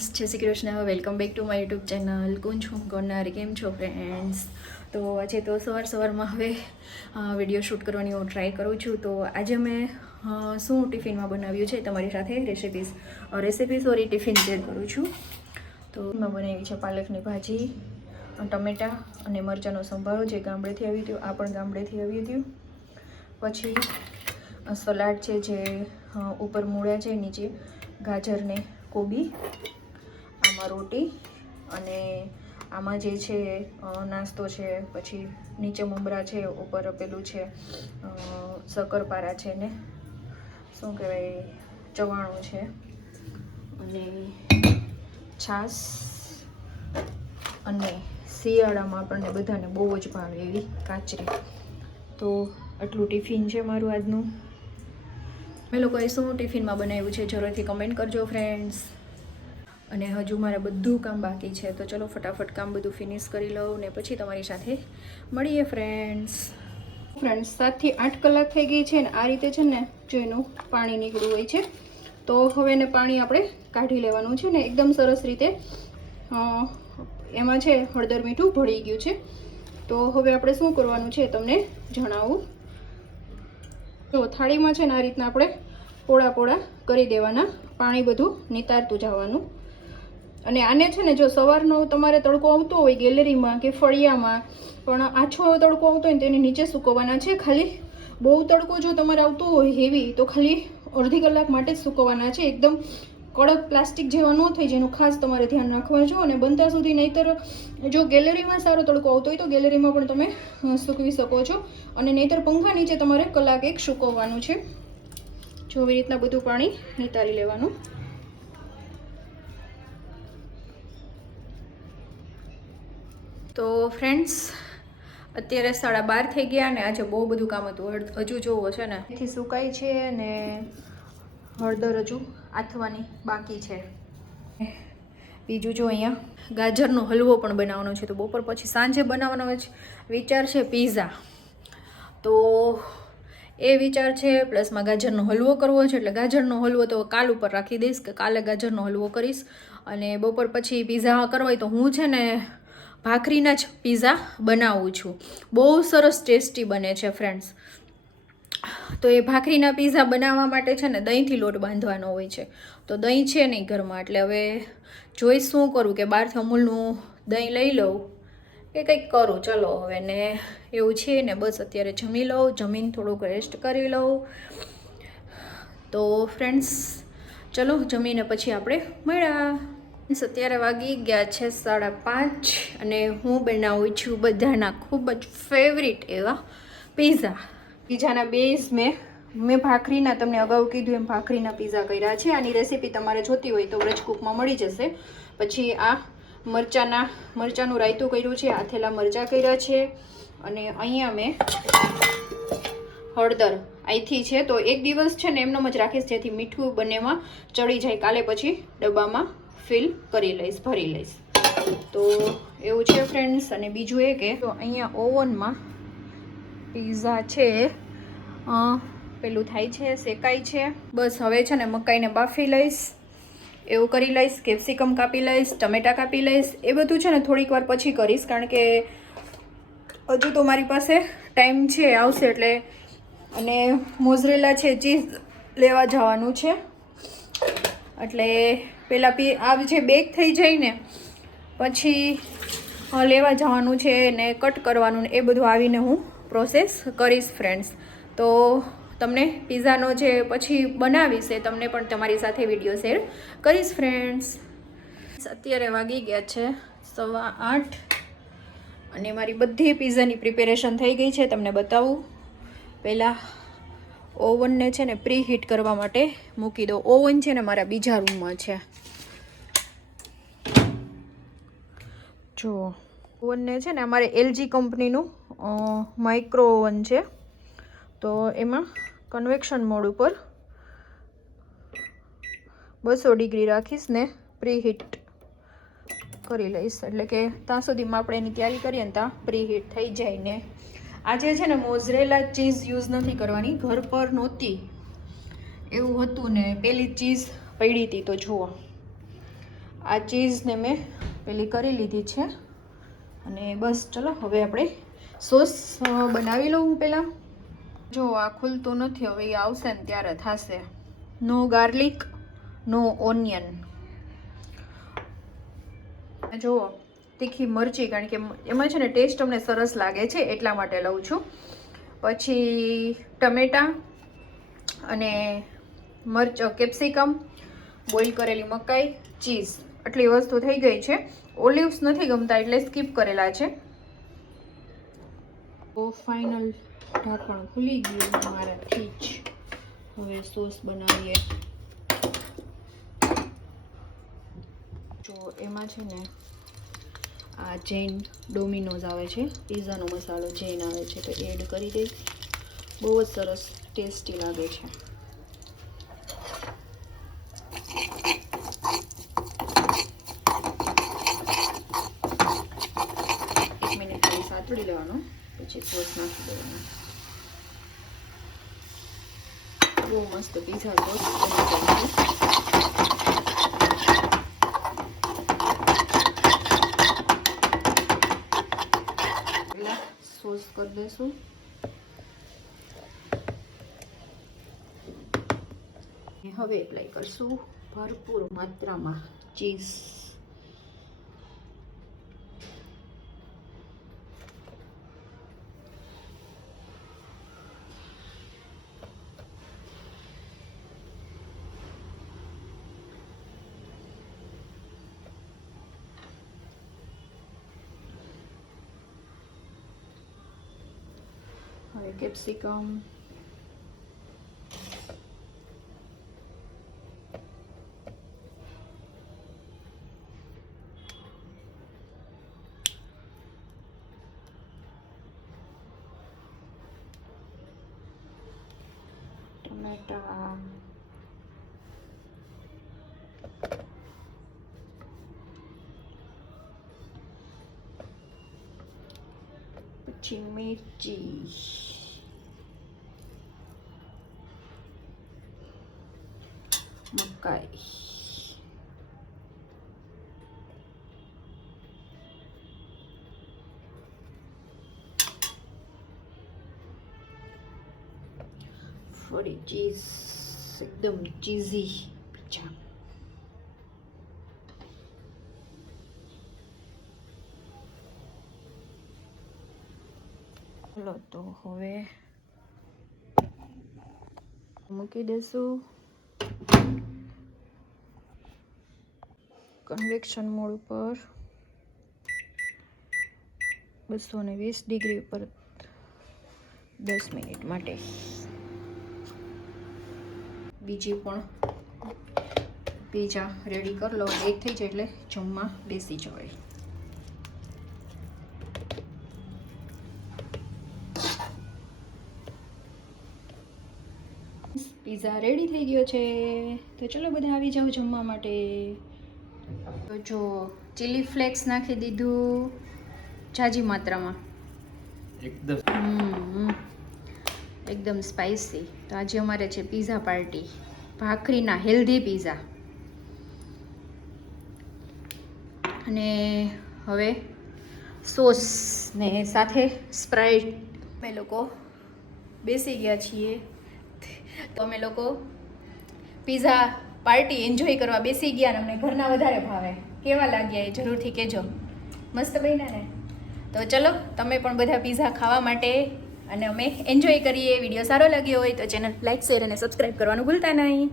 Friends, જય Shri Krishna. Welcome back to my YouTube channel Kunj home corner. કેમ છો friends? તો આજે તો સવારમાં હવે વિડીયો શૂટ કરવાની હું ટ્રાય કરું છું. તો આજે મેં શું ટિફિનમાં બનાવ્યું છે તમારી સાથે રેસીપી ટિફિન શેર કરું છું. તો એમાં બનાવી છે પાલકની ભાજી, ટમેટાં અને મરચાંનો સંભારો, જે ગામડેથી આવ્યું હતું. આ પણ ગામડેથી આવ્યું હતું. પછી સલાડ છે, જે ઉપર મૂળા છે, નીચે ગાજર ને કોબી, આમાં રોટી, અને આમાં જે છે નાસ્તો છે. પછી નીચે મમરા છે, ઉપર પેલું છે શક્કરપારા છે, ને શું કહેવાય ચવાણું છે, અને છાશ, અને શિયાળામાં આપણને બધાને બહુ જ ભાવે એવી કાચરી. તો આટલું ટિફિન છે મારું આજનું. મેં લોકોએ શું ટિફિનમાં બનાવ્યું છે જરૂરથી કમેન્ટ કરજો ફ્રેન્ડ્સ. અને હજુ મારે બધું કામ બાકી છે, તો ચલો ફટાફટ કામ બધું ફિનિશ કરી લઉં ને પછી તમારી સાથે મળીએ ફ્રેન્ડ્સ. 7 થી 8 કલાક થઈ ગઈ છે ને આ રીતે છે ને જો એનું પાણી નીકળ્યું હોય છે. તો હવે એને પાણી આપણે કાઢી લેવાનું છે ને એકદમ સરસ રીતે. એમાં છે હળદર મીઠું ભળી ગયું છે. તો હવે આપણે શું કરવાનું છે તમને જણાવું. તો થાળીમાં છે ને આ રીતના આપણે પોળા પોળા કરી દેવાના, પાણી બધું નિતારતું જવાનું. અને આને છે ને જો સવારનો તમારે તડકો આવતો હોય ગેલેરીમાં કે ફળિયામાં, પણ આછો તડકો આવતો હોય ને તેની નીચે સૂકવવાના છે. ખાલી બહુ તડકો જો તમારે આવતો હોય હેવી, તો ખાલી અડધી કલાક માટે જ સૂકવવાના છે. એકદમ કડક પ્લાસ્ટિક જેવા ન થઈ જાય એનું ખાસ તમારે ધ્યાન રાખવા જો. અને બનતા સુધી નહીંતર જો ગેલેરીમાં સારો તડકો આવતો હોય તો ગેલેરીમાં પણ તમે સૂકવી શકો છો, અને નહીંતર પંખા નીચે તમારે કલાક એક સૂકવવાનું છે. જો આવી રીતના બધું પાણી નિતારી લેવાનું. તો ફ્રેન્ડ્સ, અત્યારે 12:30 થઈ ગયા ને આજે બહુ બધું કામ હતું. હજુ જોવો છે ને એથી સુકાય છે, ને હળદર હજુ આથવાની બાકી છે. બીજું જો અહીંયા ગાજરનો હલવો પણ બનાવવાનો છે. તો બપોર પછી સાંજે બનાવવાનો વિચાર છે પીઝા. તો એ વિચાર છે, પ્લસમાં ગાજરનો હલવો કરવો છે. એટલે ગાજરનો હલવો તો કાલ ઉપર રાખી દઈશ કે કાલે ગાજરનો હલવો કરીશ. અને બપોર પછી પીઝા કરવા હોય તો હું છે ને ભાખરીના જ પીઝા બનાવું છું. બહુ સરસ ટેસ્ટી બને છે ફ્રેન્ડ્સ. તો એ ભાખરીના પીઝા બનાવવા માટે છે ને દહીંથી લોટ બાંધવાનો હોય છે. તો દહીં છે નહીં ઘરમાં, એટલે હવે જોઈશ શું કરું કે બહારથી અમૂલનું દહીં લઈ લઉં કે કંઈક કરું. ચલો હવે ને એવું છે ને બસ અત્યારે જમી લઉં, જમીને થોડુંક રેસ્ટ કરી લઉં. તો ફ્રેન્ડ્સ ચલો જમીને પછી આપણે મળ્યા. અત્યારે વાગી ગયા છે 5:30 અને હું બનાવું છું બધાના ખૂબ જ ફેવરિટ એવા પીઝા. પીઝાના બેઝ મેં ભાખરીના, તમને અગાઉ કીધું એમ ભાખરીના પીઝા કર્યા છે. આની રેસીપી તમારે જોતી હોય તો વ્રજકુકમાં મળી જશે. પછી આ મરચાંનું રાયતું કર્યું છે, આથેલા મરચાં કર્યા છે, અને અહીંયા મેં હળદર અહીંથી છે. તો એક દિવસ છે ને એમનેમ જ રાખીશ જેથી મીઠું બંનેમાં ચડી જાય. કાલે પછી ડબ્બામાં ફિલ કરી લઈશ, ભરી લઈશ. તો એવું છે ફ્રેન્ડ્સ. અને બીજું એ કે તો અહીંયા ઓવનમાં પીઝા છે પેલું થાય છે, શેકાય છે. બસ હવે છે ને મકાઈને બાફી લઈશ, એવું કરી લઈશ. કેપ્સિકમ કાપી લઈશ, ટમેટા કાપી લઈશ. એ બધું છે ને થોડીક વાર પછી કરીશ, કારણ કે હજુ તો મારી પાસે ટાઈમ છે, આવશે એટલે. અને મોઝરેલા છે, ચીઝ લેવા જવાનું છે. એટલે પહેલાં આ જે બેક થઈ જાય ને પછી લેવા જવાનું છે ને કટ કરવાનું ને એ બધું આવીને હું પ્રોસેસ કરીશ ફ્રેન્ડ્સ. તો તમને પીઝાનો જે પછી બનાવીશ એ તમને પણ તમારી સાથે વિડીયો શેર કરીશ ફ્રેન્ડ્સ. અત્યારે વાગી ગયા છે 8:15 અને મારી બધી પીઝાની પ્રિપેરેશન થઈ ગઈ છે. તમને બતાવું. પહેલાં ઓવનને છે ને પ્રી હીટ કરવા માટે મૂકી દો. ઓવન છે ને મારા બીજા રૂમમાં છે. જો ઓવનને છે ને અમારે LG કંપનીનું માઇક્રો ઓવન છે. તો એમાં કન્વેક્શન મોડ ઉપર 200 ડિગ્રી રાખીશ ને પ્રી હીટ કરી લઈશ. એટલે કે ત્યાં સુધીમાં આપણે એની તૈયારી કરીએ ને ત્યાં પ્રી હીટ થઈ જાય. ને આજે છે ને મોઝરેલા ચીઝ યુઝ નથી કરવાની, ઘર પર નહોતી એવું હતું ને પેલી ચીઝ પડી હતી. તો જુઓ આ ચીઝને મેં પેલી કરી લીધી છે અને બસ ચલો હવે આપણે સોસ બનાવી લઉં પહેલાં. જો આ ખુલતું નથી, હવે એ આવશે ને ત્યારે થશે. નો ગાર્લિક નો ઓનિયન. જુઓ તીખી મરચી, કારણ કે એમાં છે ને ટેસ્ટ અમને સરસ લાગે છે એટલા માટે લઉં છું. પછી ટમેટા અને કેપ્સિકમ, બોઇલ કરેલી મકાઈ, ચીઝ, આટલી વસ્તુ થઈ ગઈ છે. ઓલિવ્સ નથી ગમતા એટલે સ્કીપ કરેલા છે. તો ફાઇનલ ઢાંકણ ખુલી ગયું મારાથી જ. હવે સોસ બનાવીએ. જો એમાં છે ને આ જૈન ડોમિનોઝ આવે છે, પિઝાનો મસાલો જૈન આવે છે, તો એડ કરી દઈશ. બહુ જ સરસ ટેસ્ટી લાગે છે. એક મિનિટ ખાલી સાતડી લેવાનું, પછી સોસ નાખી દેવાનું. બહુ મસ્ત પિઝા સોસ બની જાય છે. સોસ કરી દઈશું. હવે એપ્લાય કરશું ભરપૂર માત્રામાં ચીઝ. હવે કેપ્સિકમ, ટમેટા, પછી મિર્ચી, મકાઈ, ફરી ચીઝ, એકદમ ચીઝી પિઝા. ચલો તો હવે મૂકી દઈશું કન્વેક્શન મોડ ઉપર 220 ડિગ્રી ઉપર 10 મિનિટ માટે. બીજી પણ પિઝા રેડી કરી લો, એક થઈ જાય એટલે જમવા બેસી જવાય. પિઝા રેડી થઈ ગયો છે, તો ચલો બધા આવી જાઓ જમવા માટે. તો જો ચીલી ફ્લેક્સ નાખી દીધું ઝાઝી માત્રામાં, એકદમ સ્પાઇસી. તો આજે અમારે છે પિઝા પાર્ટી, ભાખરીના હેલ્ધી પિઝા. અને હવે સોસ ને સાથે સ્પ્રાઇટ. અમે લોકો બેસી ગયા છીએ, તો અમે લોકો પિઝા પાર્ટી એન્જોય કરવા બેસી ગયા. અને અમને ઘરના વધારે ભાવે. કેવા લાગ્યા એ જરૂરથી કહેજો. મસ્ત બન્યા ને? તો ચલો તમે પણ બધા પિઝા ખાવા માટે અને અમે એન્જોય કરીએ. વિડીયો સારો લાગ્યો હોય તો ચેનલ લાઈક, શેર અને સબસ્ક્રાઈબ કરવાનું ભૂલતા નહીં.